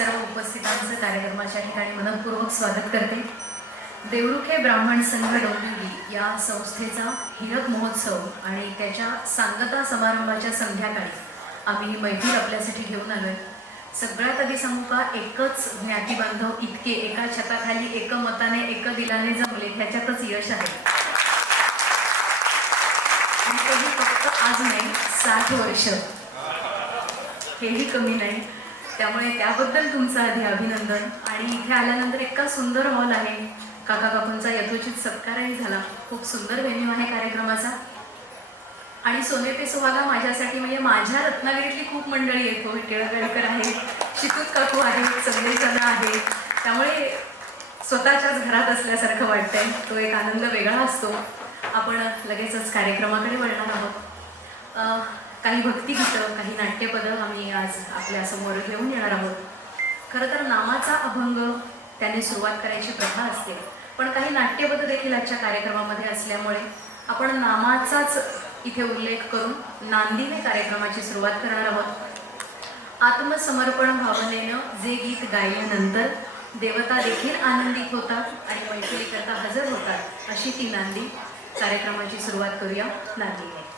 सर्व उपस्थितांचं कार्यक्रमाच्या ठिकाणी मनपूर्वक स्वागत करते। देवरुखे ब्राह्मण संघ डोंबिवली या संस्थेचा हिरक महोत्सव आणि त्याच्या सांगता समारंभाच्या संध्याकाळी आम्ही मैफिल आपल्यासाठी घेऊन आलोय। सगळ्यात आधी सांगू का, एकच ज्ञाती बांधव इतके एका छताखाली एकमताने एक दिलाने जमले, ह्याच्यातच यश आहे। आणि तेही फक्त आज नाही, 60 वर्ष, हेही कमी नाही। त्यामुळे त्याबद्दल तुमचं आधी अभिनंदन। आणि इथे आल्यानंतर इतका सुंदर हॉल आहे, काका काकूंचा यथोचित सत्कारही झाला, खूप सुंदर व्हेन्यू आहे कार्यक्रमाचा। आणि सोने पे सुहागा माझ्यासाठी म्हणजे माझ्या रत्नागिरीतली खूप मंडळी येतो, टिळगळकर आहे, शितूत काकू आहे, संदेशना आहे, त्यामुळे स्वतःच्याच घरात असल्यासारखं वाटतंय, तो एक आनंद वेगळा असतो। आपण लगेचच कार्यक्रमाकडे वळणार आहोत। काही भक्तिगीतं, काही नाट्यपदं आम्ही आज आपल्यासमोर घेऊन येणार आहोत। खरं तर नामाचा अभंग त्याने सुरुवात करायची प्रथा असते, पण काही नाट्यपदं देखील आजच्या कार्यक्रमामध्ये असल्यामुळे आपण नामाचाच इथे उल्लेख करून नांदीने कार्यक्रमाची सुरुवात करणार आहोत। आत्मसमर्पण भावनेनं जे गीत गायल्यानंतर देवता देखील आनंदित होतात आणि मैफिलीकरता हजर होतात, अशी ती नांदी। कार्यक्रमाची सुरुवात करूया नांदीने।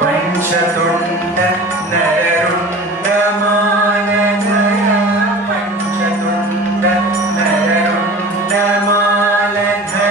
पंचतुंड नररुंड मालधर, पंचतुंड नररुंड मालधर,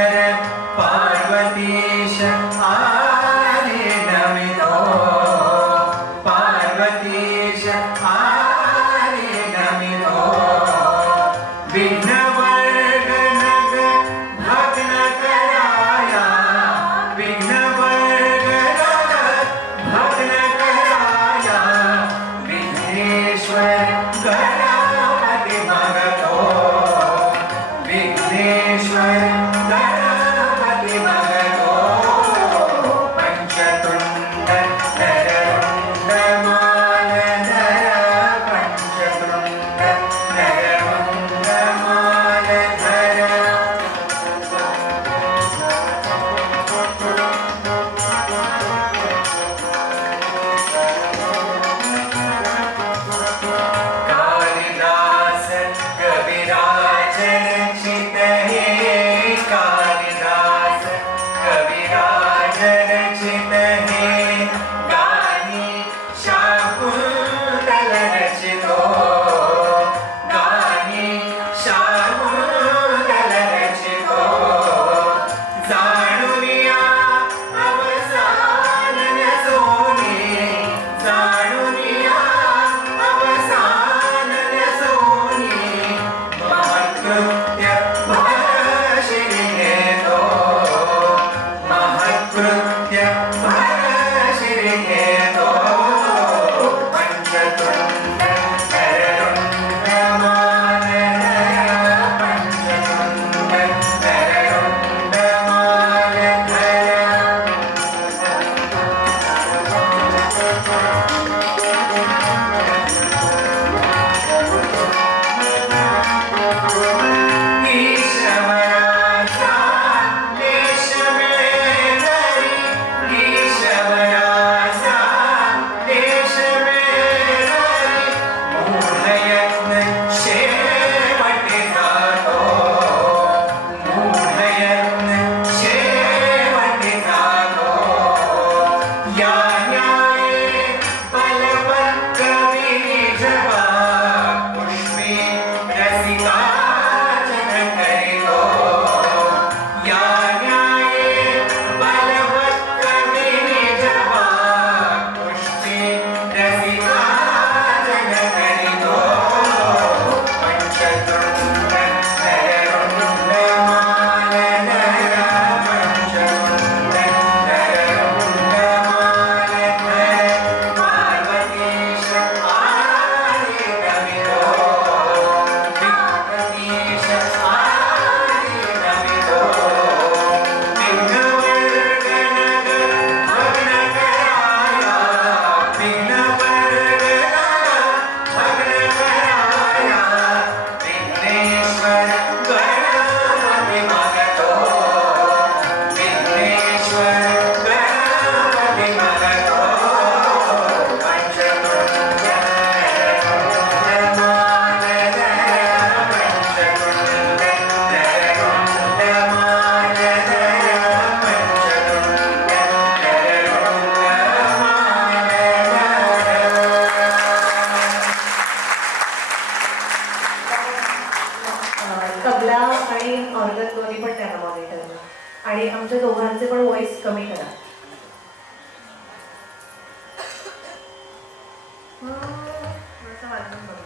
थोडंसं वाजवून बघा.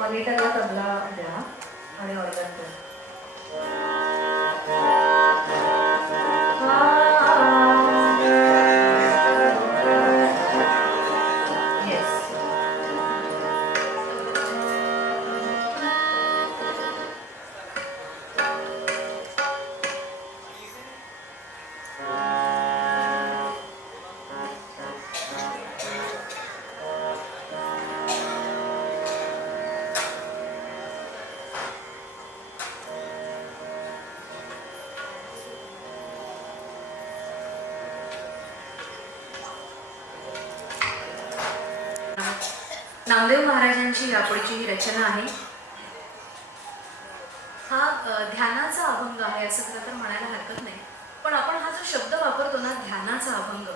मॉनिटरला तबला द्या आणि ऑर्गन द्या. येस. नामदेव महाराजांची यापुढची ही रचना आहे. हा ध्यानाचा अभंग आहे असं खरं तर म्हणायला हरकत नाही, पण आपण हा जो शब्द वापरतो ना, ध्यानाचा अभंग,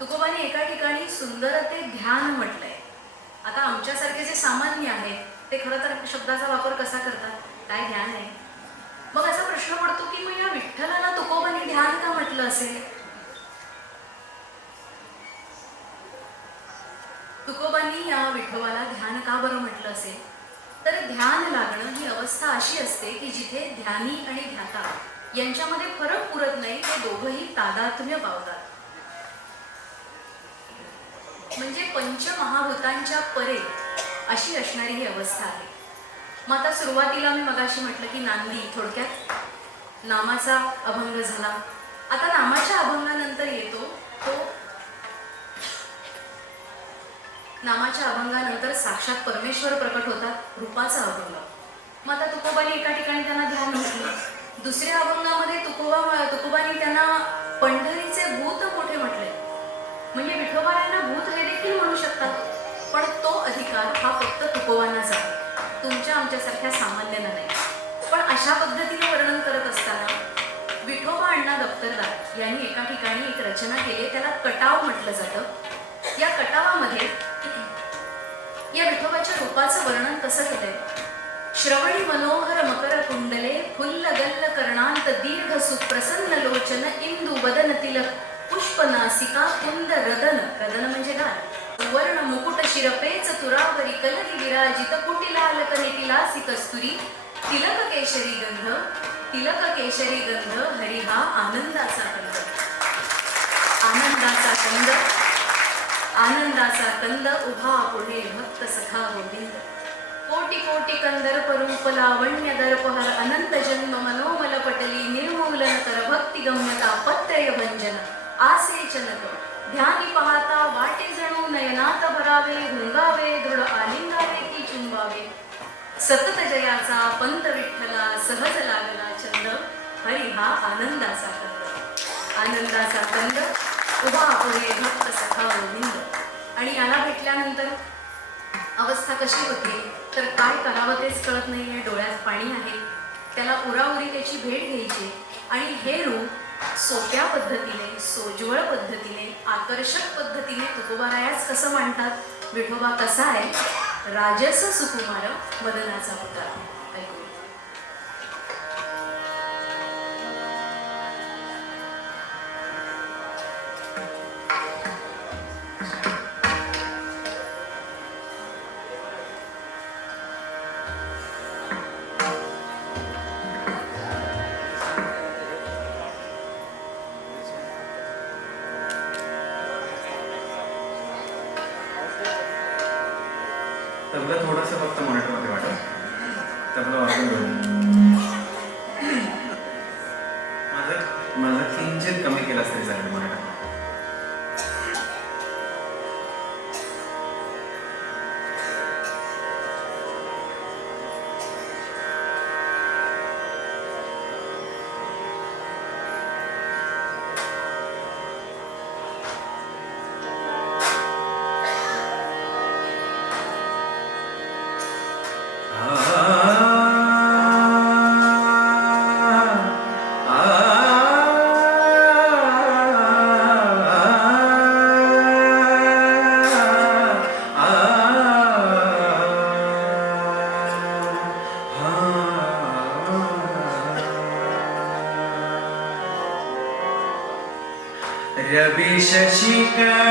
तुकोबांनी एका ठिकाणी सुंदर ते ध्यान म्हटलंय. आता आमच्यासारखे जे सामान्य आहेत ते खरं तर शब्दाचा वापर कसा करतात, काय ध्यान आहे. मग असा प्रश्न पडतो की मग या विठ्ठलाला तुकोबांनी ध्यान का म्हटलं असेल. तुकोबांनी या विठोबाला ध्यान का बरं म्हटलं असेल, तर ध्यान लागणं ही अवस्था अशी असते की जिथे ध्यानी आणि ध्याता यांच्यामध्ये फरक पुरत नाही, ते दोघंही तादात्म्य पावतात. म्हणजे पंचमहाभूतांच्या परे अशी असणारी ही अवस्था आहे. मग आता सुरुवातीला मी मगाशी म्हटलं की नांदी, थोडक्यात नामाचा अभंग झाला. आता नामाच्या अभंगानंतर येतो तो नामाच्या अभंगानंतर साक्षात परमेश्वर प्रकट होतात, रूपाचा अभंग. मग आता तुकोबांनी एका ठिकाणी त्यांना ध्यान म्हटलं, दुसऱ्या अभंगामध्ये तुकोबांनी त्यांना पंढरीचे भूत मोठे म्हटले. म्हणजे विठोबायांना भूत हे देखील म्हणू शकतात, पण तो अधिकार हा फक्त तुकोबांनाच आहे, तुमच्या आमच्यासारख्या सामान्यांना नाही. पण अशा पद्धतीने वर्णन करत असताना विठोबा अण्णा दप्तरदार यांनी एका ठिकाणी एक रचना केली, त्याला कटाव म्हटलं जातं. या कटावामध्ये या विठोबाच्या रूपाचं वर्णन कसं केलंय. श्रवणी मनोहर मकर कुंडले फुल्ल गल्ल कर्णांत दीर्घ सुप्रसन्न लोचन इंदू बदन तिलक पुष्प नासिका कुंद रदन, रदन म्हणजे गाल, वर्ण मुकुट शिरपेच तुरावरी कलरी विराजित कुटिलाल कनिटिलासी कस्तुरी तिलक केशरी गंध, तिलक केशरी गंध हरी हा आनंदाचा कंद, आनंदाचा कंद, आनंदाचा कंद उभा पुढे भक्त सखा गोविंद. कोटी कोटी कंदर्प रूप लावण्य दर्पहर अनंत जन्म मनोमल पटली निर्मूलन कर भक्ती गम्यता पत्रय भंजन आसे चनक ध्यानी पाहता वाटे जणू नयनात भरावे हुंगावे दृढ आलिंगावे की चुंबावे. सतत जयाचा पंत विठ्ठला सहज लागला छंद हरी हा आनंदाचा कंद, आनंदाचा कंद उभा पुढे भक्त सखा गोविंद. आणि याला भेटल्यानंतर अवस्था कशी होती, तर काय करावं तेच कळत नाहीये, डोळ्यात पाणी आहे. त्याला उराउरी त्याची भेट घ्यायची आणि हे रूप सोप्या पद्धतीने, सोज्वळ पद्धतीने, आकर्षक पद्धतीने तुकोबारायाच कसं मांडतात. विठोबा कसा आहे, राजस सुकुमार मदनाचा होता. ऐकू. तबला थोडंसं फक्त मॉनिटरमध्ये वाटत, तबला ऑर्गन माझं किंचित कमी केलं तरी चालेल मॉनिटर. रवि शशिकला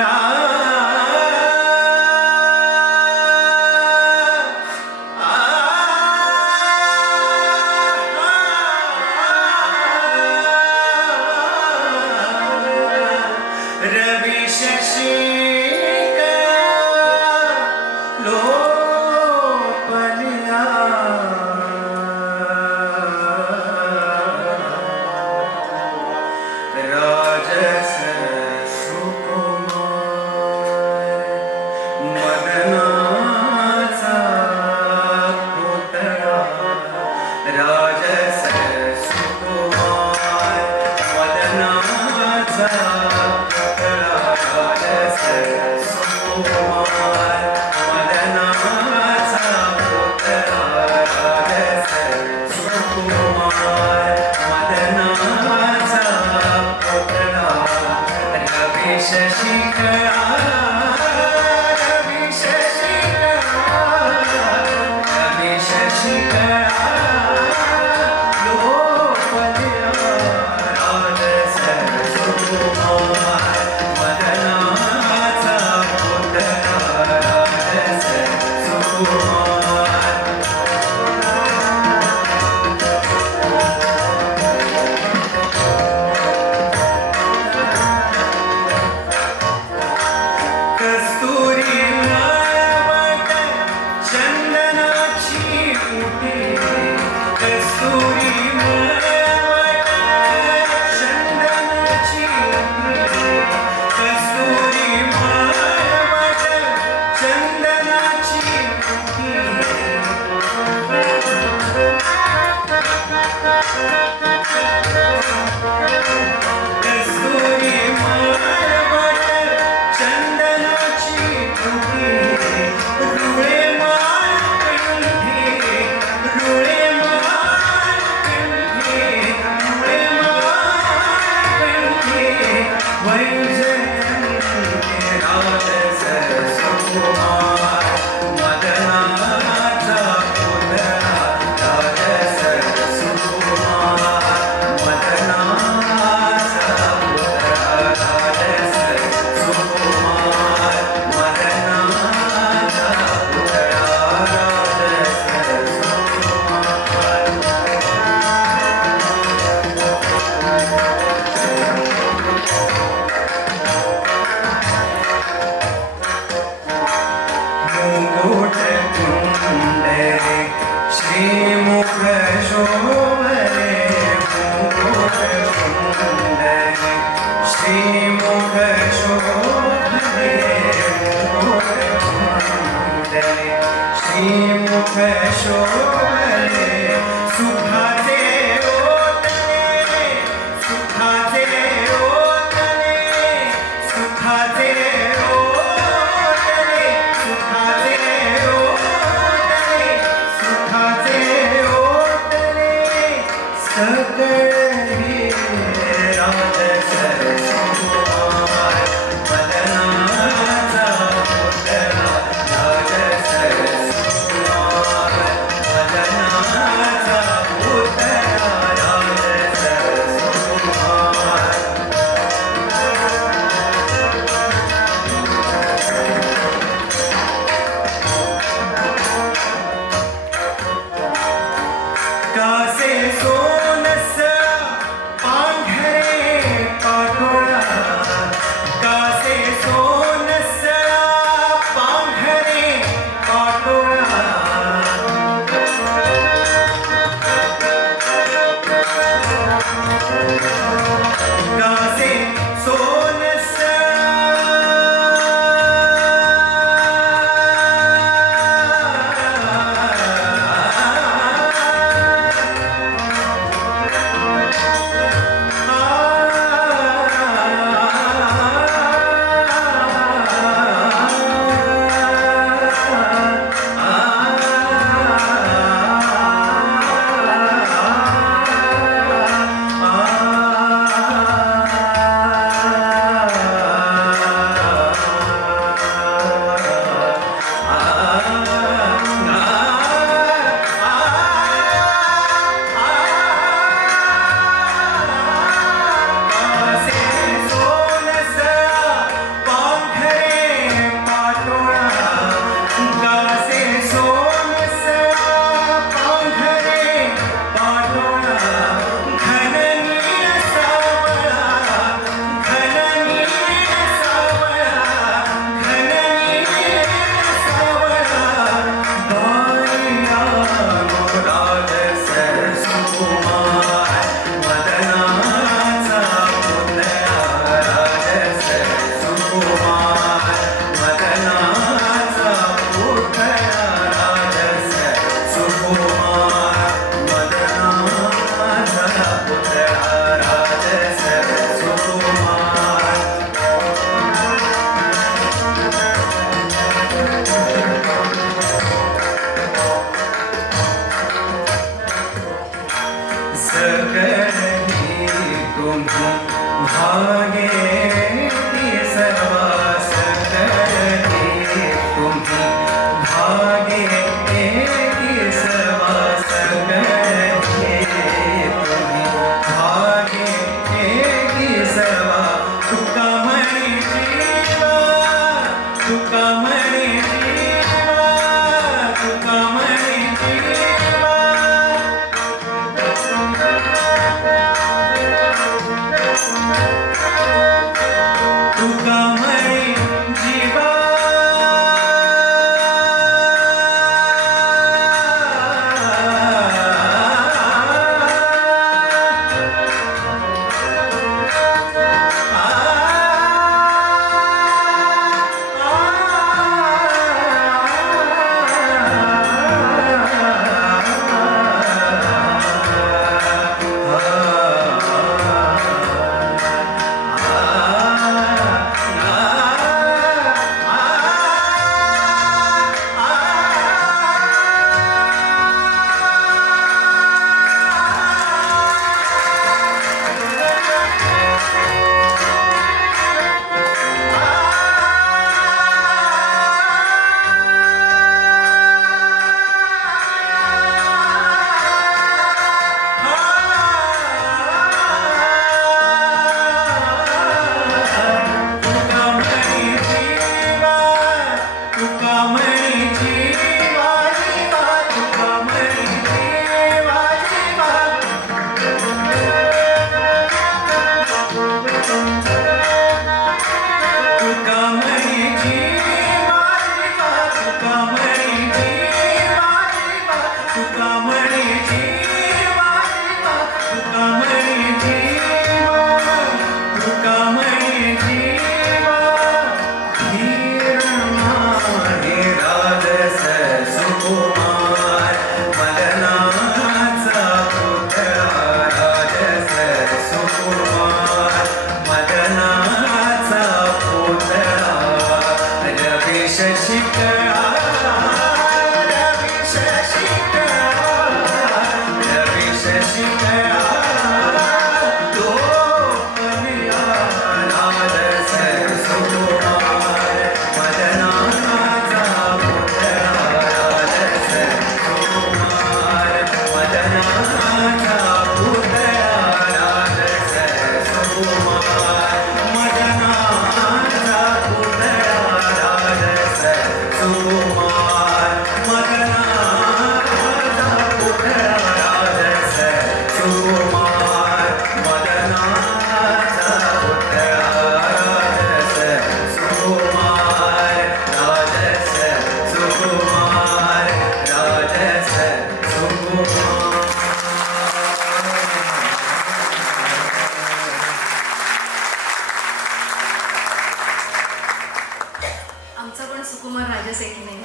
आमचा पण सुकुमार राजस आहे की नाही.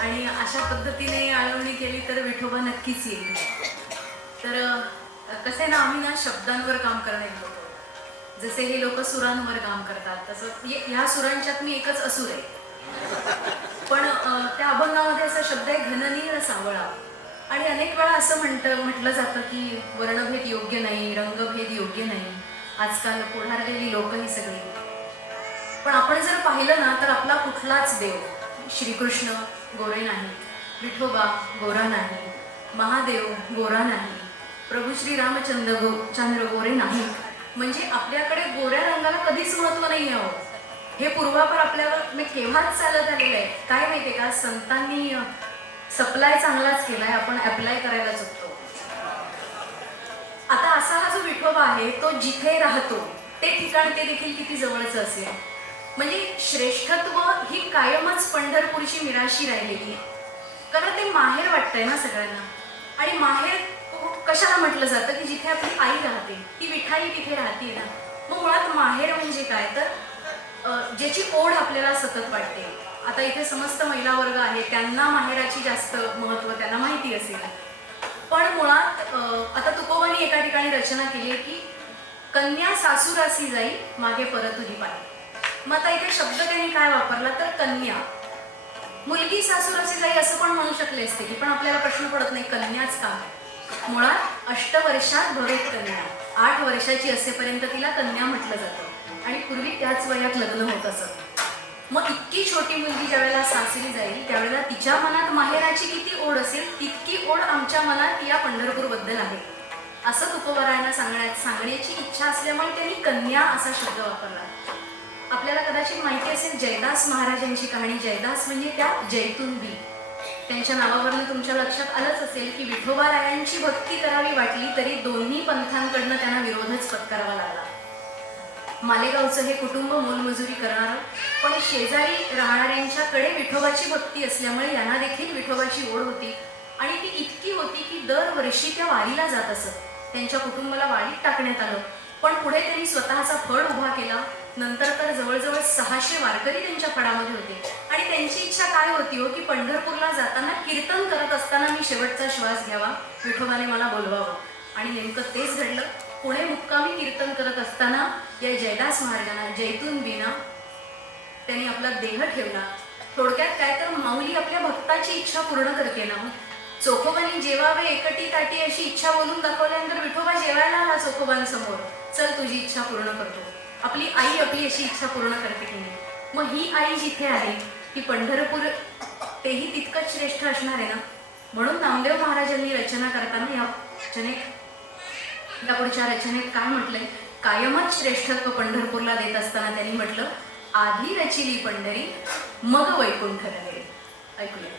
आणि अशा पद्धतीने आळवणी केली तर विठोबा नक्कीच येईल. तर कसं आहे ना, आम्ही ना शब्दांवर काम करणे लोक. जसे हे लोक सुरांवर काम करतात, तसं ह्या सुरांच्यात मी एकच असुर आहे. पण त्या अभंगामध्ये असा शब्द आहे घननीळ सावळा. आणि अनेक वेळा असं म्हटलं जातं की वर्णभेद योग्य नाही, रंगभेद योग्य नाही, आजकाल पुढारलेली लोक ही सगळी. पण आपण जर पाहिलं ना तर आपला कुठलाच देव, श्रीकृष्ण गोरे नाही, विठोबा गोरा नाही, महादेव गोरा नाही, प्रभू श्री रामचंद्र गोरे नाही. म्हणजे आपल्याकडे गोऱ्या रंगाला कधीच महत्व नाही आहे. हे पूर्वापार आपल्याला मी केव्हाच चालत आलेलं आहे. काय माहितीये का, संतांनी सप्लाय चांगलाच केलाय, आपण अप्लाय करायला चुकतो. आता असा हा जो विठोबा आहे तो जिथे राहतो ते ठिकाण ते देखील किती जवळचं असेल. म्हणजे श्रेष्ठत्व ही कायमच पंढरपूरची मिराशी राहिलेली. कारण ते माहेर वाटतंय ना सगळ्यांना. आणि माहेर कशाला म्हटलं जातं की जिथे आपली आई राहते, ती विठाई तिथे राहते ना. मग मुळात माहेर म्हणजे काय तर ज्याची ओढ आपल्याला सतत वाटते. आता इथे समस्त महिला वर्ग आहे, त्यांना माहेराची जास्त महत्त्व त्यांना माहिती असेल. पण मुळात आता तुकोबांनी एका ठिकाणी रचना केली आहे की कन्या सासूरासी जाई मागे परत तुझी पाय. मग आता इथे शब्द त्यांनी काय वापरला तर कन्या, मुलगी सासूरासी जाई असं पण म्हणू शकले असते की, पण आपल्याला प्रश्न पडत नाही कन्याच का. मुळात 8 वर्षात भवेत कन्या, 8 वर्षाची असेपर्यंत तिला कन्या म्हटलं जातं. आणि पूर्वी त्याच वयात लग्न होत असत. मग इतकी छोटी मुलगी ज्यावेळेला सासरी जाईल त्यावेळेला तिच्या मनात माहेराची किती ओढ असेल तितकी ओढ आमच्या मनात या पंढरपूर बद्दल आहे, असं तुकोबारायांना सांगण्याची इच्छा असल्यामुळे त्यांनी कन्या असा शब्द वापरला. आपल्याला कदाचित माहिती असेल जयदास महाराजांची कहाणी. जयदास म्हणजे त्या जैतूनबी. त्यांच्या नावावरनं तुमच्या लक्षात आलंच असेल की विठोबारायांची भक्ती करावी वाटली तरी दोन्ही पंथांकडनं त्यांना विरोधच पत्करावा लागला. मालेगावचं हे कुटुंब मोलमजुरी करणारं, पण शेजारी राहणाऱ्यांच्याकडे विठोबाची भक्ती असल्यामुळे यांना देखील विठोबाची ओढ होती. आणि ती इतकी होती की दरवर्षी त्या वारीला जात असत. त्यांच्या कुटुंबाला वारीत टाकण्यात आलं, पण पुढे त्यांनी स्वतःचा फड उभा केला. नंतर तर जवळजवळ 600 वारकरी त्यांच्या फडामध्ये होते. आणि त्यांची इच्छा काय होती हो की पंढरपूरला जाताना कीर्तन करत असताना मी शेवटचा श्वास घ्यावा, विठोबाने मला बोलवावं. आणि नेमकं तेच घडलं. पुणे मुक्कामी कीर्तन करत असताना या जयदास महाराजांना जैतून बिना त्यांनी आपला देह ठेवला. थोडक्यात काय तर माऊली आपल्या भक्ताची इच्छा पूर्ण करते ना. चोखोबांनी जेवावे एकटी ताटी अशी इच्छा बोलून दाखवल्यानंतर विठोबा जेवायला आला चोखोबांसमोर. चल तुझी इच्छा पूर्ण करतो. आपली आई आपली अशी इच्छा पूर्ण करते की नाही. मग ही आई जिथे आहे ती पंढरपूर तेही तितकंच श्रेष्ठ असणार आहे ना. म्हणून नामदेव महाराजांनी रचना करताना या पुढच्या रचनेत काय म्हटलंय, कायमच श्रेष्ठत्व पंढरपूरला देत असताना त्यांनी म्हटलं आधी रचिली पंढरी मग वैकुंठ नगरी. ऐकूया.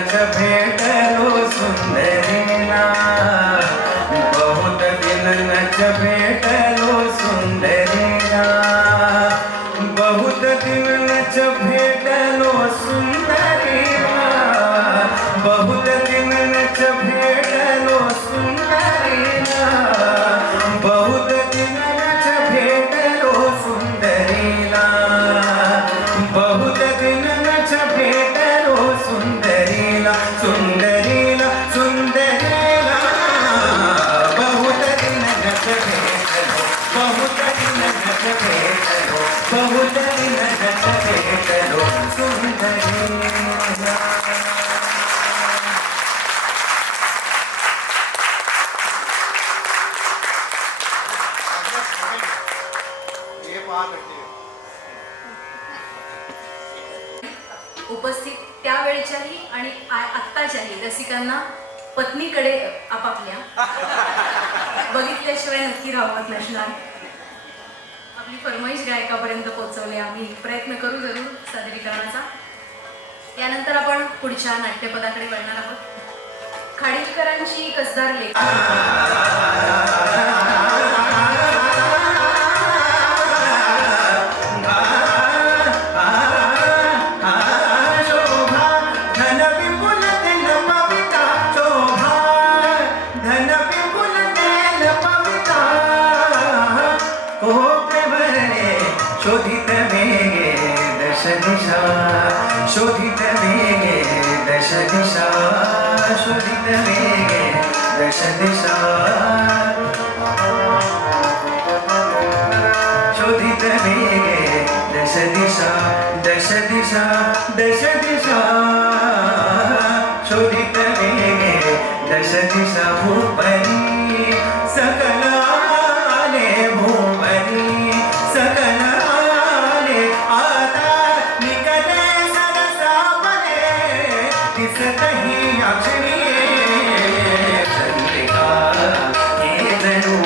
नच भेटलो सुंदरीला बहुत दिन नच भेटलो सुंदरीला बहुत दिन नच भेटलो सुंदरीला बहुत दिन नच भेटलो सुंदरीला बहुत दिन नच भेटलो सुंदरीला बहुत दिन नच भेटलो सुंदरीला सुंदरीला सुंदरीला बहुत दिन नच भेटलो बहुत दिन नच भेटलो बहुत दिन नच भेटलो सुंदरीला उपस्थित त्यावेळच्याही आणि आत्ताच्याही रसिकांना पत्नीकडे आपापल्या बघितल्याशिवाय नक्की राहत नसणार. आपली फरमाईश गायकापर्यंत पोहोचवले आम्ही. प्रयत्न करू जरूर सादरीकरणाचा. यानंतर आपण पुढच्या नाट्यपदाकडे वळणार आहोत. खाडीलकरांची कसदार लेख शोधित वेगे दश दिशा शोधित वेगे दश दिशा शोधित वेगे दश दिशा शोधित वेगे दश दिशा दश दिशा दश दिशा शोधित वेगे दश दिशा भूपरी सकलाले भूपरी सकला दिसतही अक्षरी चंद्रिका हे जणू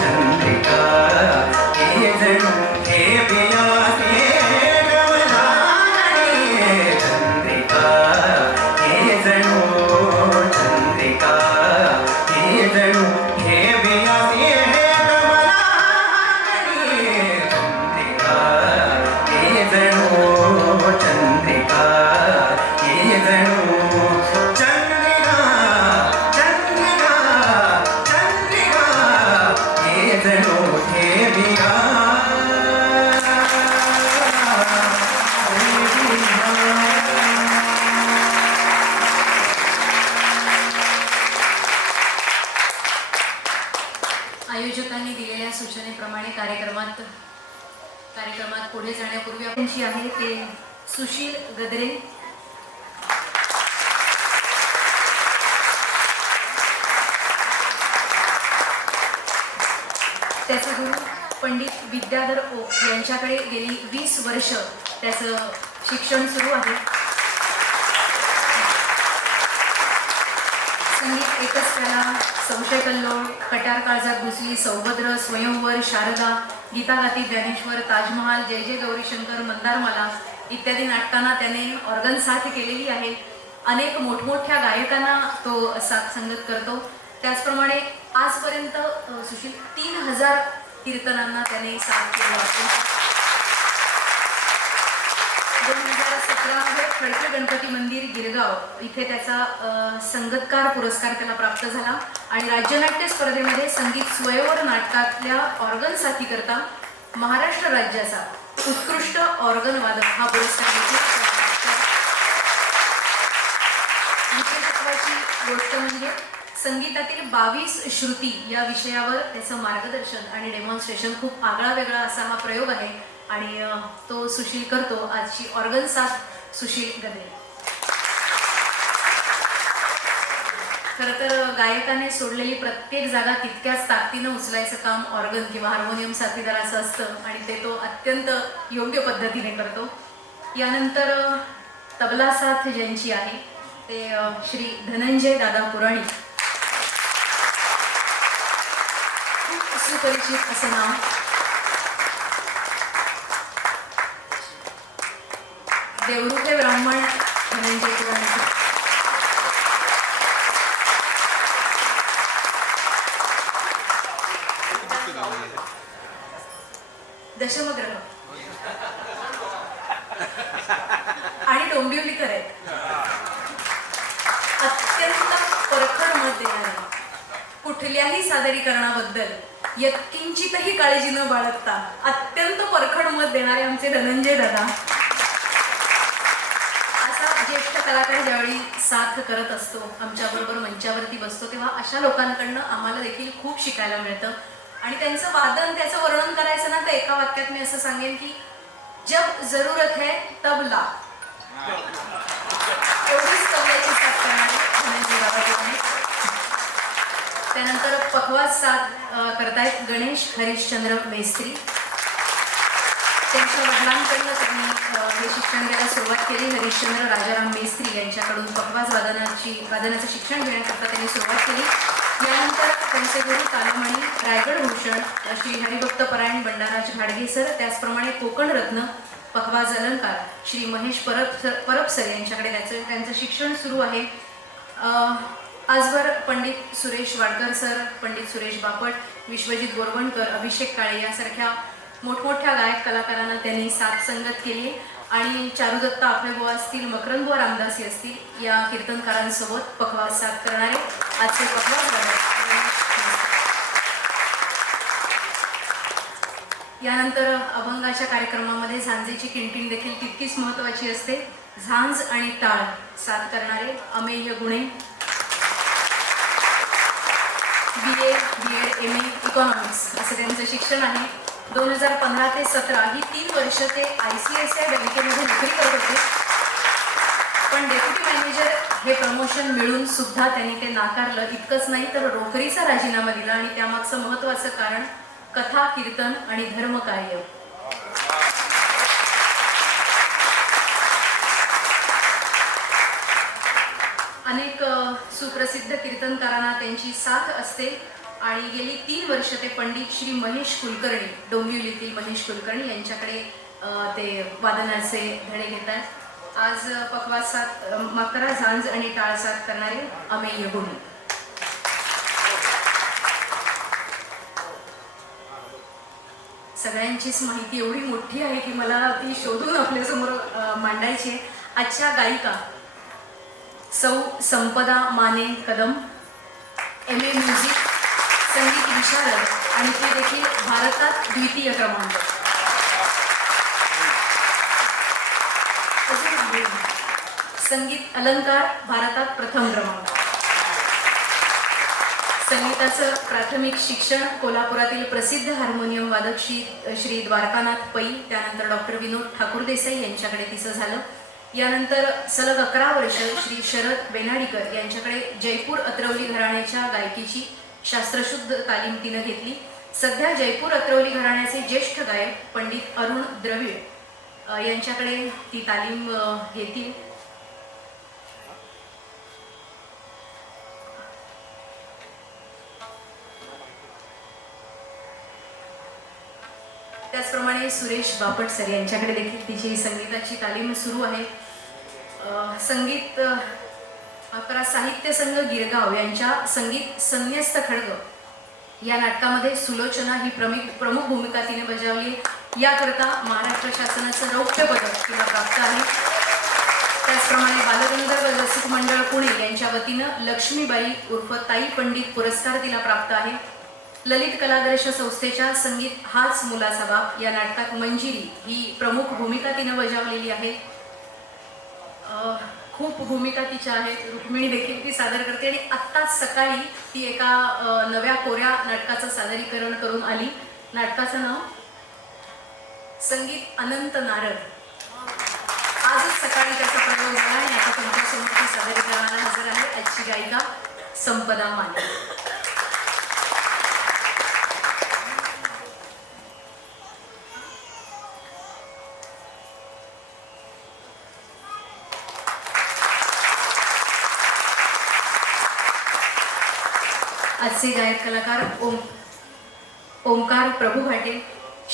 चंद्रिका हे जणू हे बिया हे गमनाने चंद्रिका हे जणू चंद्रिका हे जणू हे बिया हे गमनाने चंद्रिका हे जणू चंद्रिका हे जणू चंद्रिका चंद्रिका चंद्रिका हे जणू हे बिया आयोजकांनी दिलेल्या सूचनेप्रमाणे कार्यक्रमात पुढे जाण्यापूर्वी आपणची आहे ते सुशील गद्रे. त्याचे गुरु पंडित विद्याधर ओक यांच्याकडे गेली 20 वर्ष त्याचं शिक्षण सुरू आहे. संगीत एकच कला, संशय कल्लोळ, कट्यार काळजात घुसली, सौभद्र, स्वयंवर, शारदा, गीतागाती ज्ञानेश्वर, ताजमहाल, जय जय गौरीशंकर, मंदारमाला इत्यादी नाटकांना त्याने ऑर्गन साथ केलेली आहे. अनेक मोठमोठ्या गायकांना तो साथ संगत करतो. त्याचप्रमाणे आजपर्यंत सुशील 3000 कीर्तनांना त्याने साथ केलं आहे. 2017 खडके गणपती मंदिर गिरगाव इथे त्याचा संगतकार पुरस्कार त्याला प्राप्त झाला आणि राज्यनाट्य स्पर्धेमध्ये संगीत स्वयंवर नाटकातल्या ऑर्गन साथीकरता महाराष्ट्र राज्याचा उत्कृष्ट ऑर्गन वादक हा पुरस्कार विशेष गोष्ट म्हणजे संगीतातील 22 श्रुती या विषयावर त्याचं मार्गदर्शन आणि डेमॉन्स्ट्रेशन खूप आगळा वेगळा असा हा प्रयोग आहे आणि तो सुशील करतो. आजची ऑर्गन साथ सुशील गद्रे. खरं तर गायकाने सोडलेली प्रत्येक जागा तितक्याच ताकदीनं उचलायचं काम ऑर्गन किंवा हार्मोनियम साथीदाराचं असतं आणि ते तो अत्यंत योग्य पद्धतीने करतो. यानंतर तबला साथ ज्यांची आहे ते श्री धनंजय दादा पुराणी. खूप सुपरिचित असं नाव. देवरुखे ब्राह्मण धनंजय पुराणी. दशमग्रह आणि डोंबिवलीकर आहेत. अत्यंत परखड मत देणारे, कुठल्याही सादरीकरणाबद्दल यत्किंचितही काळजी न बाळगता अत्यंत परखड मत देणारे आमचे धनंजय दादा. असा ज्येष्ठ कलाकार ज्यावेळी साथ करत असतो, आमच्याबरोबर मंचावरती बसतो, तेव्हा अशा लोकांकडनं आम्हाला देखील खूप शिकायला मिळतं. आणि त्यांचं वादन, त्याचं वर्णन करायचं ना, तर एका वाक्यात मी असं सांगेन की जब जरूरत है तब ला. एवढीच तबल्याची साथ करणारे धनंजय दादा आहेत. त्यानंतर पखवाज साथ करतायत गणेश हरिश्चंद्र मेस्त्री. त्यांच्या वडिलांकडनं त्यांनी हे शिक्षण घ्यायला सुरुवात केली. हरिश्चंद्र राजाराम मेस्त्री यांच्याकडून पखवाज वादनाचं शिक्षण घेण्याकरता त्यांनी सुरुवात केली. यानंतर त्यांचे गुरु तालमणी रायगड भूषण श्री हरिभक्त परायण बंडाराज घाडगे सर, त्याचप्रमाणे कोकण रत्न पखवाज अलंकार श्री महेश परब सर यांच्याकडे त्यांचं शिक्षण सुरू आहे. आजवर पंडित सुरेश वाडकर सर, पंडित सुरेश बापट, विश्वजित गोरवणकर, अभिषेक काळे यासारख्या मोठमोठ्या गायक कलाकारांना त्यांनी साथ संगत केली. आणि चारुदत्ता आपलेबुवा असतील, मकरंदबुवा रामदासी असतील, या कीर्तनकारांसोबत पखवाज साथ करणारे आजचे पखवाज गायक. यानंतर अभंगाच्या कार्यक्रमामध्ये झांजेची किंटीण देखील तितकीच महत्त्वाची असते. झांज आणि टाळ साथ करणारे अमेय गुणे. BA, BEd, MA इकॉनॉमिक्स असं त्यांचं शिक्षण आहे. 2015 ते 17 ही 3 वर्ष ते ICICI बँकेमध्ये नोकरी करत होते. पण डेप्युटी मॅनेजर हे प्रमोशन मिळून सुद्धा त्यांनी ते नाकारलं. इतकंच नाही तर नोकरीचा राजीनामा दिला. आणि त्यामागचं महत्त्वाचं कारण कथा, कीर्तन आणि धर्मकार्य. अनेक सुप्रसिद्ध कीर्तनकारांना त्यांची साथ असते. आणि गेली 3 वर्ष ते पंडित श्री महेश कुलकर्णी, डोंबिवलीतील महेश कुलकर्णी यांच्याकडे ते वादनाचे धडे घेतात. आज पखवाज साथ, मकरा, झांज आणि टाळ साथ करणारे अमेय गुणी. सगळ्यांचीच माहिती एवढी मोठी आहे की मला ती शोधून आपल्यासमोर मांडायची आहे. आजच्या गायिका सौ संपदा माने कदम, MA म्युझिक, संगीत विशारद आणि ते देखील भारतात द्वितीय क्रमांक. संगीत अलंकार भारतात प्रथम क्रमांक. संगीताचं प्राथमिक शिक्षण कोल्हापुरातील प्रसिद्ध हार्मोनियम वादक श्री द्वारकानाथ पै, त्यानंतर डॉक्टर विनोद ठाकूर देसाई यांच्याकडे तिचं झालं. यानंतर सलग 11 वर्ष श्री शरद बेनाडीकर यांच्याकडे जयपूर अत्रवली घराण्याच्या गायकीची शास्त्रशुद्ध तालीम तिनं घेतली. सध्या जयपूर अत्रवली घराण्याचे ज्येष्ठ गायक पंडित अरुण द्रविड यांच्याकडे ती तालीम घेतील. त्याचप्रमाणे सुरेश बापट सर यांच्याकडे देखील तिची संगीताची तालीम सुरू आहे. संगीत साहित्य संघ गिरगाव यांच्या संगीत संन्यस्त खड्ग या नाटकामध्ये सुलोचना ही प्रमुख भूमिका तिने बजावली. याकरता महाराष्ट्र शासनाचं रौप्य पदक तिला प्राप्त आहे. त्याचप्रमाणे बालगंधर्व रसिक मंडळ पुणे यांच्या वतीनं लक्ष्मीबाई उर्फ ताई पंडित पुरस्कार तिला प्राप्त आहे. ललित कलादर्श संस्थेच्या संगीत हाच मुलाचा बाप या नाटकात मंजिरी ही प्रमुख भूमिका तिनं बजावलेली आहे. खूप भूमिका तिच्या आहेत. रुक्मिणी देखील ती सादर करते. आणि आत्ताच सकाळी ती एका नव्या कोऱ्या नाटकाचं सादरीकरण करून आली. नाटकाचं नाव संगीत अनंत नारद. आजच सकाळी त्याचा प्रयोग झाला आणि आता तुमच्यासमोर ती सादरीकरणाला हजर आहे आजची गायिका संपदा माने. आजचे गायक कलाकार ओमकार प्रभू घाटे.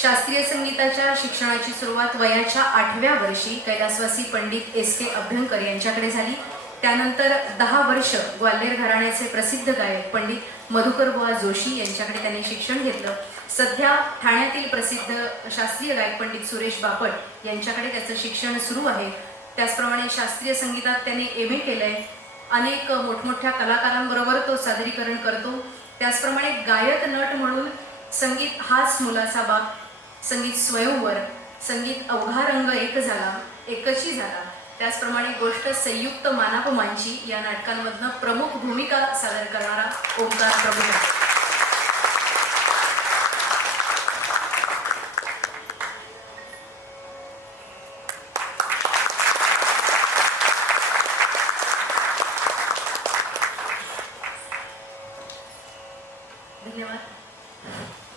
शास्त्रीय संगीताच्या शिक्षणाची सुरुवात वयाच्या 8व्या वर्षी कैलासवासी पंडित SK अभ्यंकर यांच्याकडे झाली. त्यानंतर 10 वर्ष ग्वाल्हेर घराण्याचे प्रसिद्ध गायक पंडित मधुकरबुवा जोशी यांच्याकडे त्यांनी शिक्षण घेतलं. सध्या ठाण्यातील प्रसिद्ध शास्त्रीय गायक पंडित सुरेश बापट यांच्याकडे त्याचं शिक्षण सुरू आहे. त्याचप्रमाणे शास्त्रीय संगीतात त्याने MA केलं आहे. अनेक मोठमोठ्या कलाकारांबरोबर तो सादरीकरण करतो. त्याचप्रमाणे गायक नट म्हणून संगीत हाच मुलाचा बाप, संगीत स्वयंवर, संगीत अवघा रंग एक झाला एकची झाला, त्याचप्रमाणे गोष्ट संयुक्त मानापमांची या नाटकांमधनं प्रमुख भूमिका सादर करणारा ओंकार प्रभू. धन्यवाद.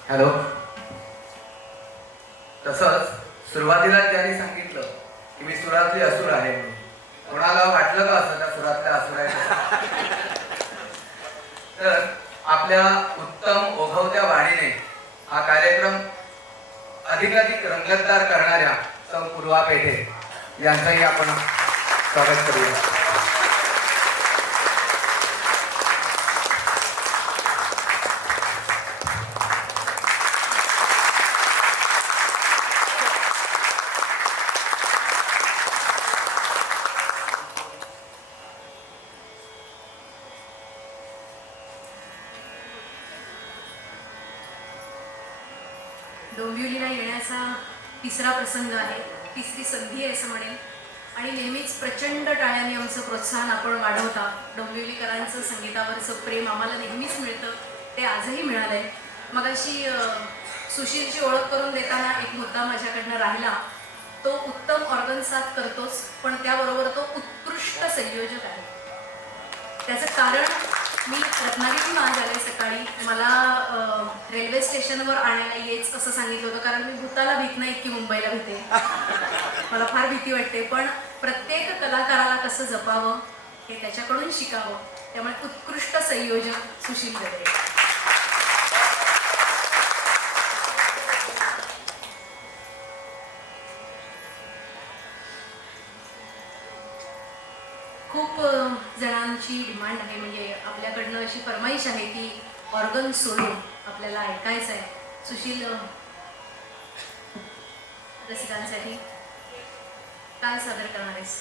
हॅलो. तसंच सुरुवातीला त्यांनी सांगितलं की मी सुरातली असुर आहे म्हणून. कोणाला वाटलं का असं त्या सुरातल्या असुर आहे? तर आपल्या उत्तम ओघवत्या वाणीने हा कार्यक्रम अधिकाधिक रंगतदार करणाऱ्या सौ पूर्वा पेठे यांचंही आपण स्वागत करूया. डोंबिवलीला येण्याचा तिसरा प्रसंग आहे, तिसरी संधी आहे असं म्हणेल. आणि नेहमीच प्रचंड टाळ्यांनी आमचं प्रोत्साहन आपण वाढवता. डोंबिवलीकरांचं संगीतावरचं प्रेम आम्हाला नेहमीच मिळतं, ते आजही मिळालं आहे. मग अशी सुशीलची ओळख करून देताना एक मुद्दा माझ्याकडनं राहिला. तो उत्तम ऑर्गन साथ करतोच, पण त्याबरोबर तो उत्कृष्ट संयोजक आहे. त्याचं कारण, मी रत्नागिरीतून आज आले सकाळी. मला रेल्वे स्टेशनवर आणायला येच असं सांगितलं होतं, कारण मी भूताला भीत नाही इतकी मुंबईला भीते. मला फार भीती वाटते. पण प्रत्येक कलाकाराला कसं जपावं हे त्याच्याकडून शिकावं. त्यामुळे उत्कृष्ट संयोजक सुशील बेदरे. खूप जणांची डिमांड आहे, म्हणजे आपल्याकडनं अशी फरमाईश आहे की ऑर्गन सोडून आपल्याला ऐकायचं आहे. सुशील रसिकांसाठी काय सादर करणार आहेस?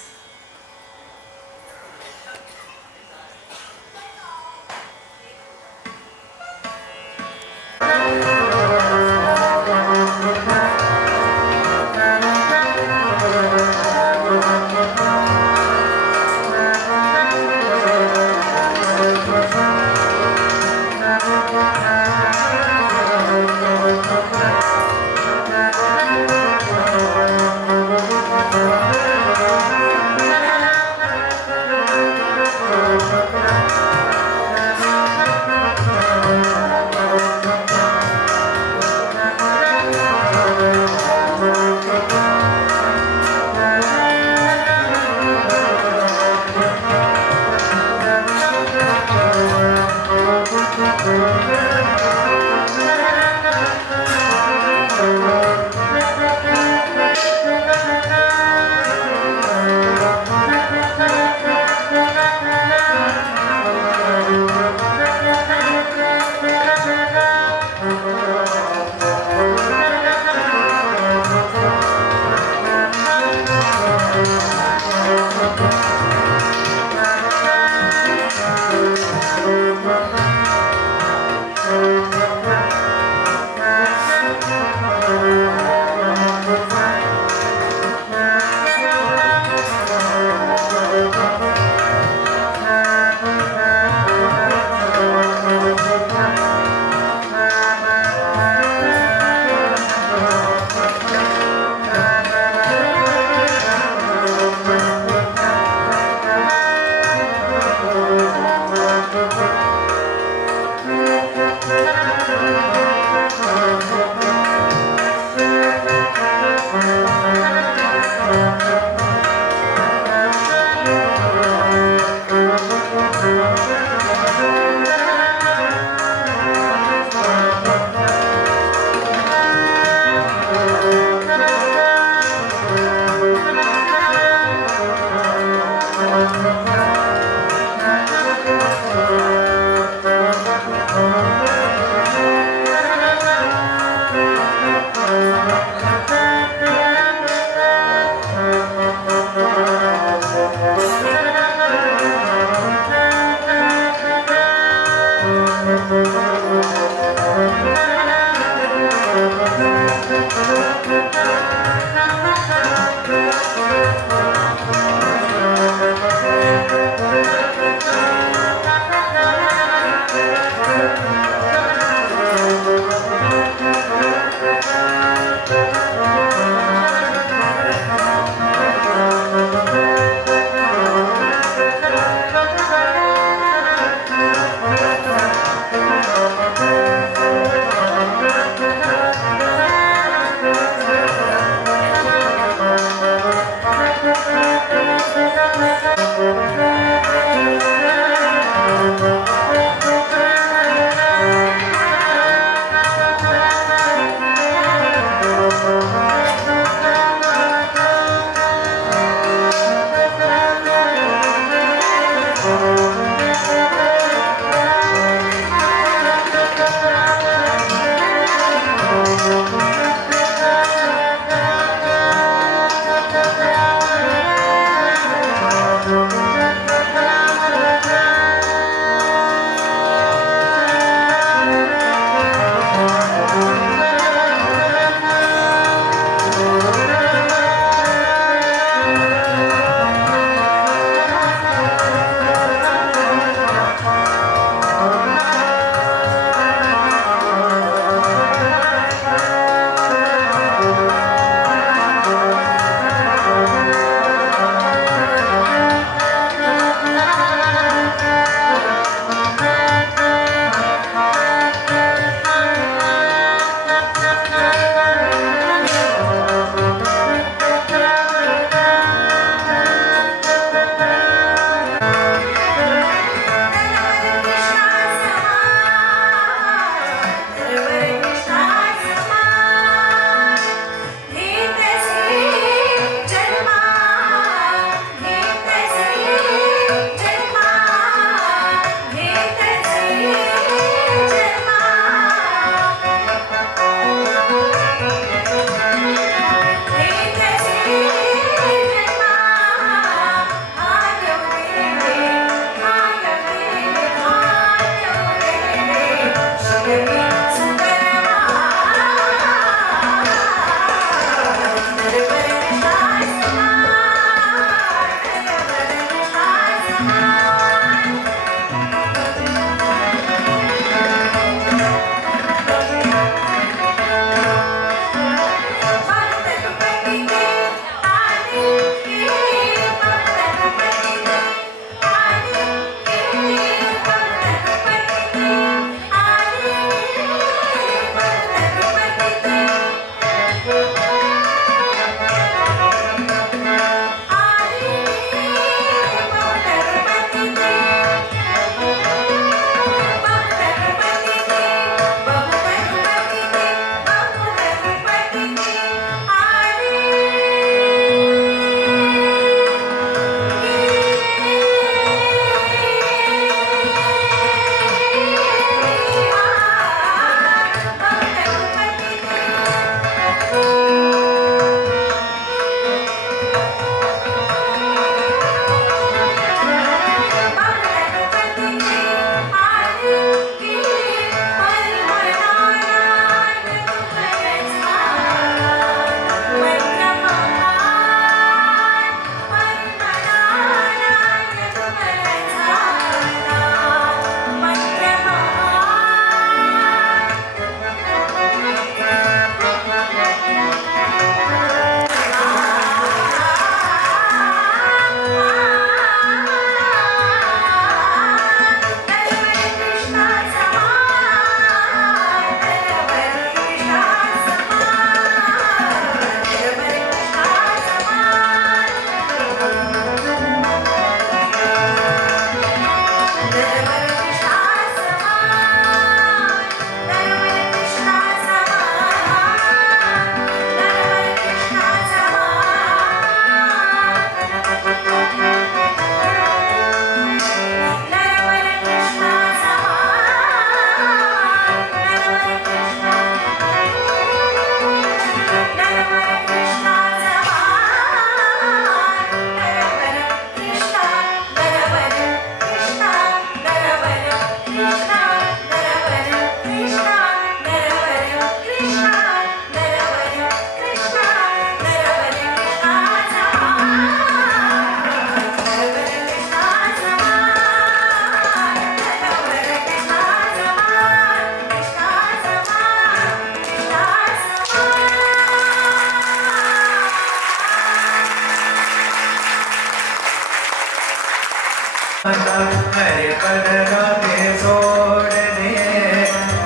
हरिपद गाते सोड रे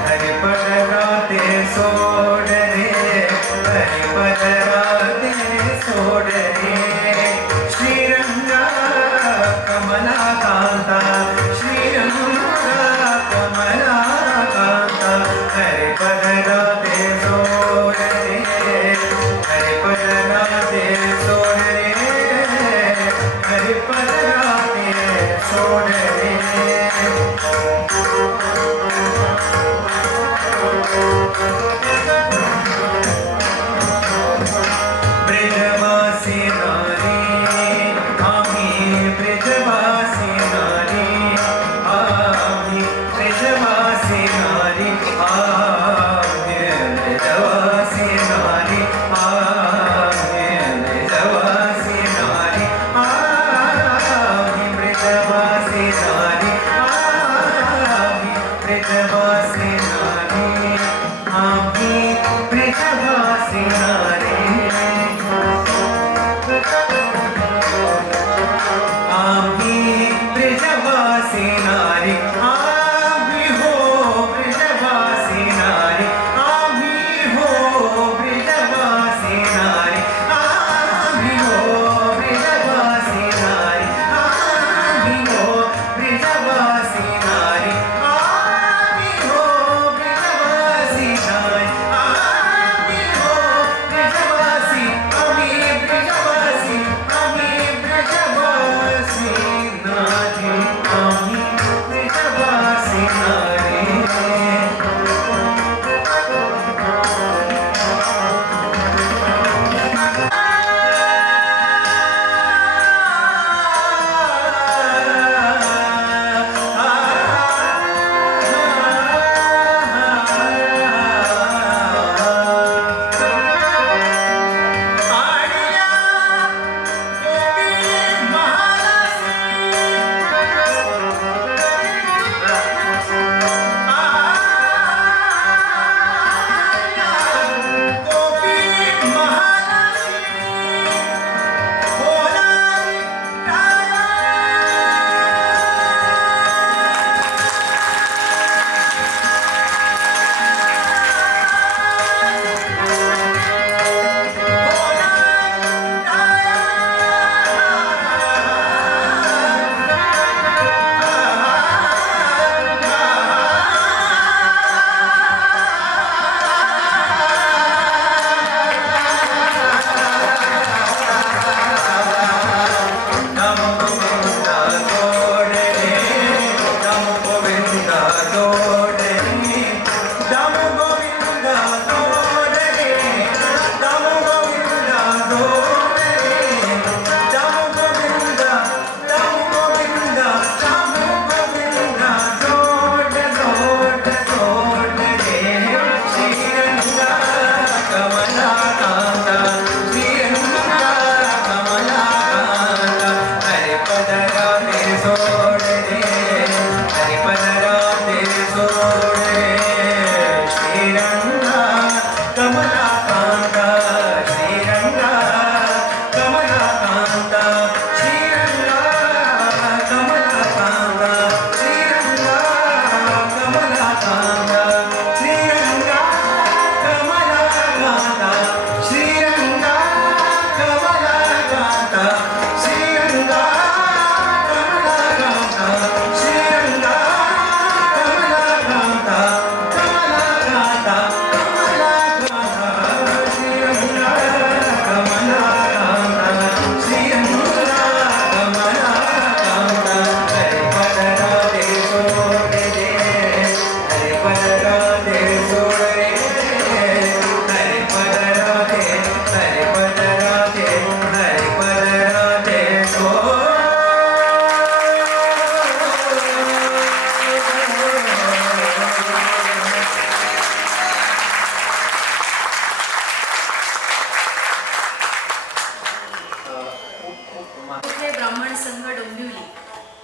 हरिपद गाते सोड रे हरिपद गाते सोड रे श्रीरंगा कमला कांता श्रीरंगा कमला कांता हरिपद गाते सोड रे हरिपद गाते सोड रे हरिपद गाते सोड रे ब्रजवासी नारी आम्ही ब्रजवासी नारी आम्ही ब्रजवासी नारी आम्ही ब्रजवासी नारी आम्ही ब्रजवासी नारी आम्ही ब्रजवासी नारी आम्ही ब्रजवासी नारी आम्ही ब्रजवासी नारी आम्ही ब्रजवासी नारी आम्ही हो ब्रजवासी नारी आम्ही हो ब्रजवासी नारी आम्ही हो ब्रजवासी नारी आम्ही हो ब्रजवासी नारी आम्ही हो ब्रजवासी नारी आम्ही हो ब्रजवासी आम्ही ब्रजवासी आम्ही ब्रजवासी नारी आम्ही ब्रजवासी नारी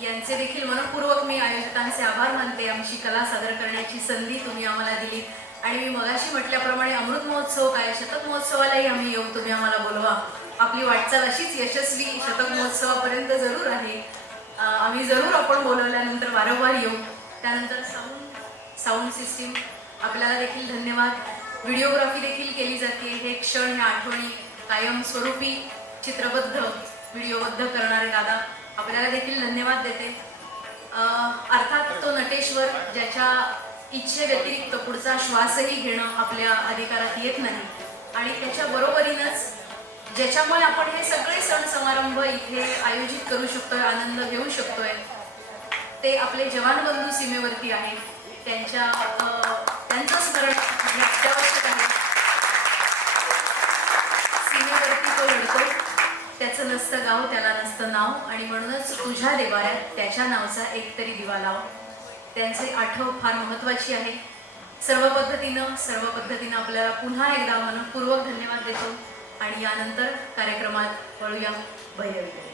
यांचे देखील मनपूर्वक मी आयोजकांचे आभार मानते. आमची कला सादर करण्याची संधी तुम्ही आम्हाला दिली आणि मी मगाशी म्हटल्याप्रमाणे अमृत महोत्सव काय शतक महोत्सवालाही आम्ही येऊ, तुम्ही आम्हाला बोलवा. आपली वाटचाल अशीच यशस्वी शतक महोत्सवापर्यंत जरूर आहे. आम्ही जरूर आपण बोलवल्यानंतर वारंवार येऊ. त्यानंतर साऊंड सिस्टीम आपल्याला देखील धन्यवाद. व्हिडिओग्राफी देखील केली जाते. हे क्षण, ह्या आठवणी कायमस्वरूपी चित्रबद्ध व्हिडिओबद्ध करणारे दादा आपल्याला देखील धन्यवाद देते. अर्थात तो नटेश्वर ज्याच्या इच्छेव्यतिरिक्त पुढचा श्वासही घेणं आपल्या अधिकारात येत नाही आणि त्याच्या बरोबरीनंच ज्याच्यामुळे आपण हे सगळे सण समारंभ इथे आयोजित करू शकतोय, आनंद घेऊ शकतोय, ते आपले जवान बंधू सीमेवरती आहे. त्यांचं स्मरण हे अत्यावश्यक आहे. सीमेवरती तो लढतो, त्याचं नसतं गाव, त्याला नसतं नाव, आणि म्हणूनच तुझ्या देवाऱ्यात त्याच्या नावाचा एक तरी दिवा लाव. त्यांचे आठव फार महत्त्वाची आहे. सर्व पद्धतीनं आपल्याला पुन्हा एकदा मनपूर्वक धन्यवाद देतो आणि यानंतर कार्यक्रमात वळूया भैरवीकडे.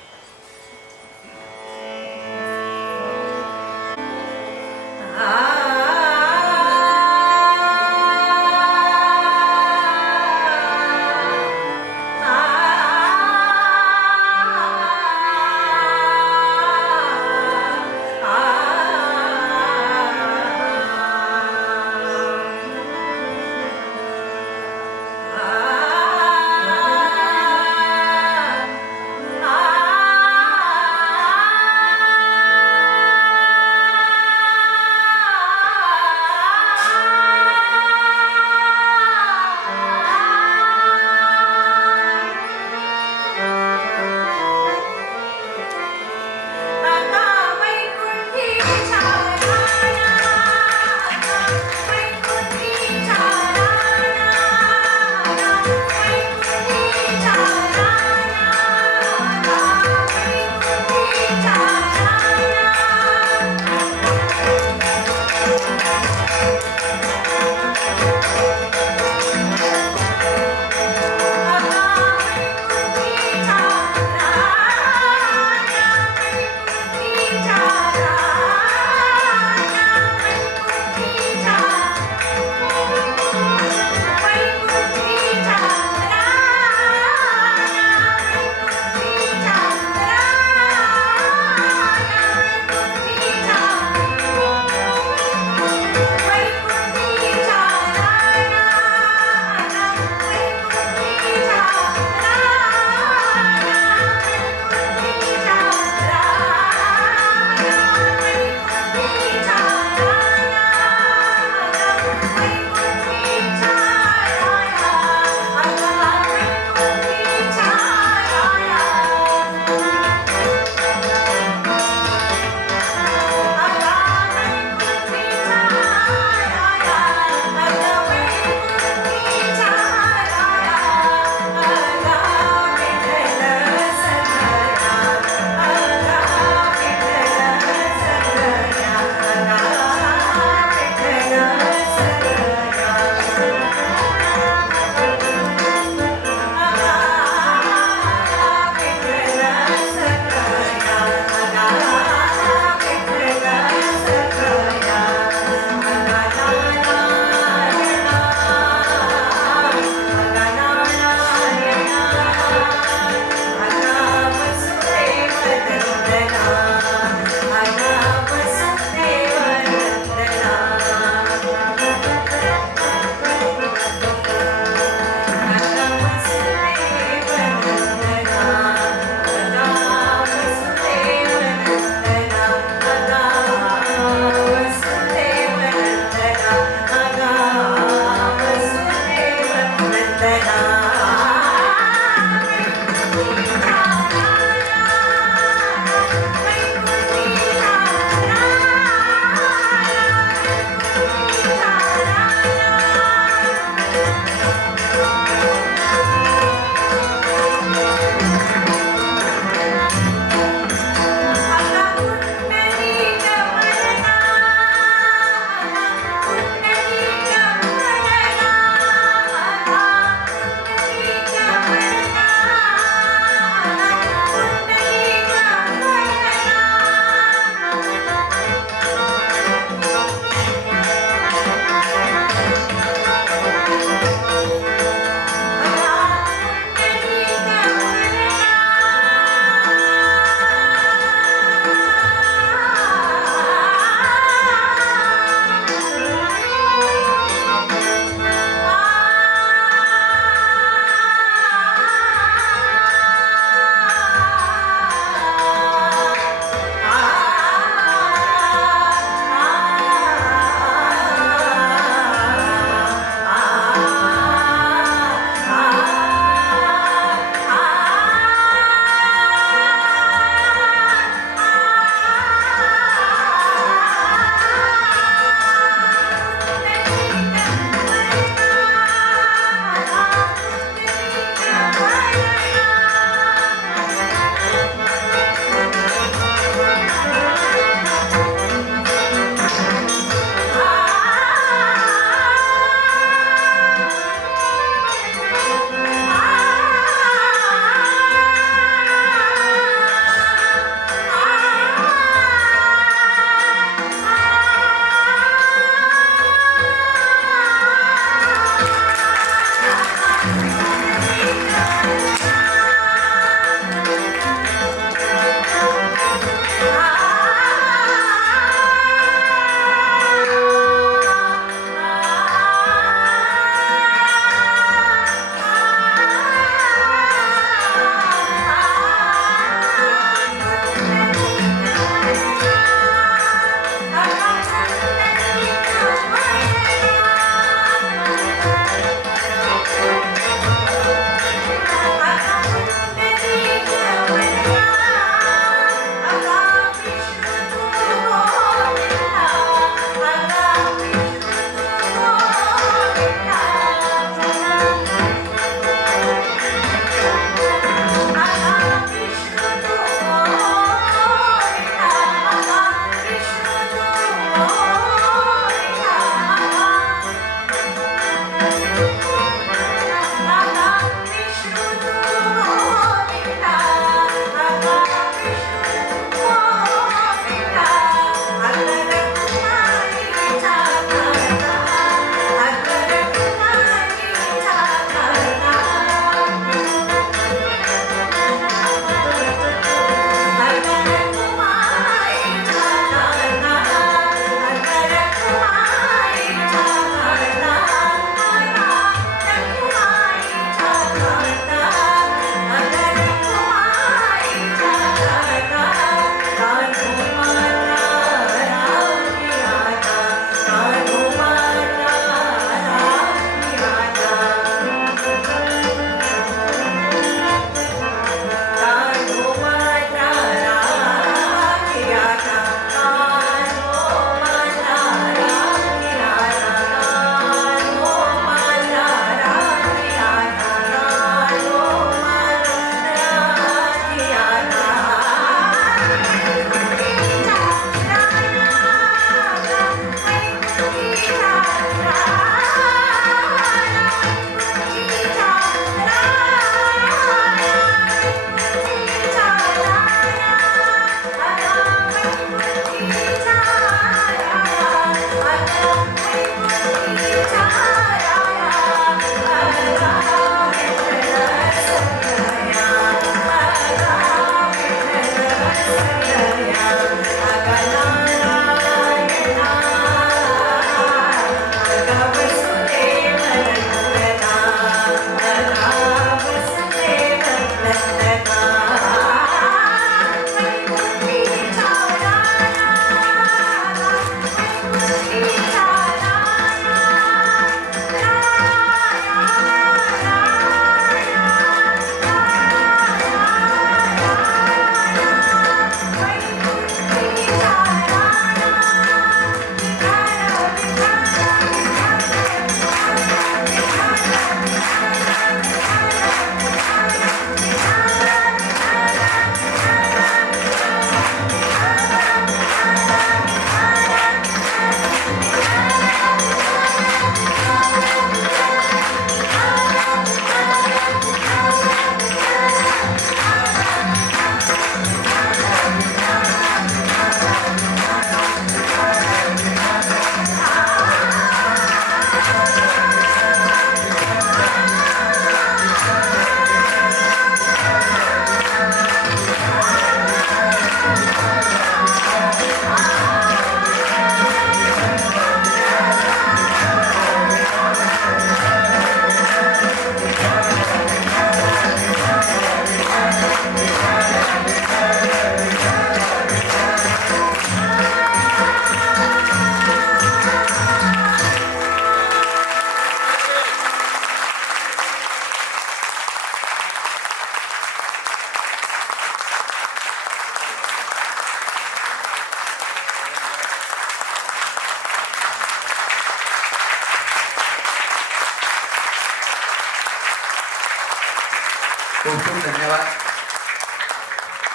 खूप खूप धन्यवाद.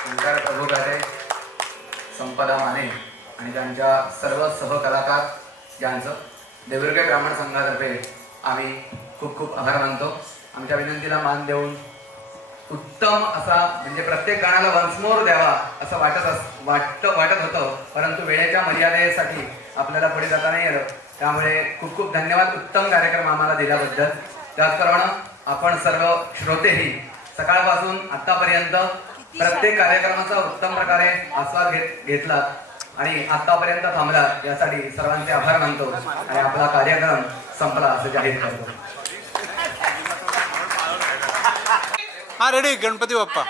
ओंकार प्रभुगारे, संपदा माने आणि त्यांच्या सर्व सहकलाकार यांचं देवरुखे ब्राह्मण संघातर्फे आम्ही खूप खूप आभार मानतो. आमच्या विनंतीला मान देऊन उत्तम असा म्हणजे प्रत्येक गाण्याला वन्स मोर द्यावा असं वाटत होतं, परंतु वेळेच्या मर्यादेसाठी आपल्याला पुढे जाता नाही आलं. त्यामुळे खूप खूप धन्यवाद उत्तम कार्यक्रम आम्हाला दिल्याबद्दल. त्याचप्रमाणे आपण सर्व श्रोतेही सकाळपासून आतापर्यंत प्रत्येक कार्यक्रमाचा उत्तम प्रकारे आस्वाद घेतला आणि आतापर्यंत थांबला, यासाठी सर्वांचे आभार मानतो आणि आपला कार्यक्रम संपला असं जाहीर करतो. हा रेडी गणपती बाप्पा.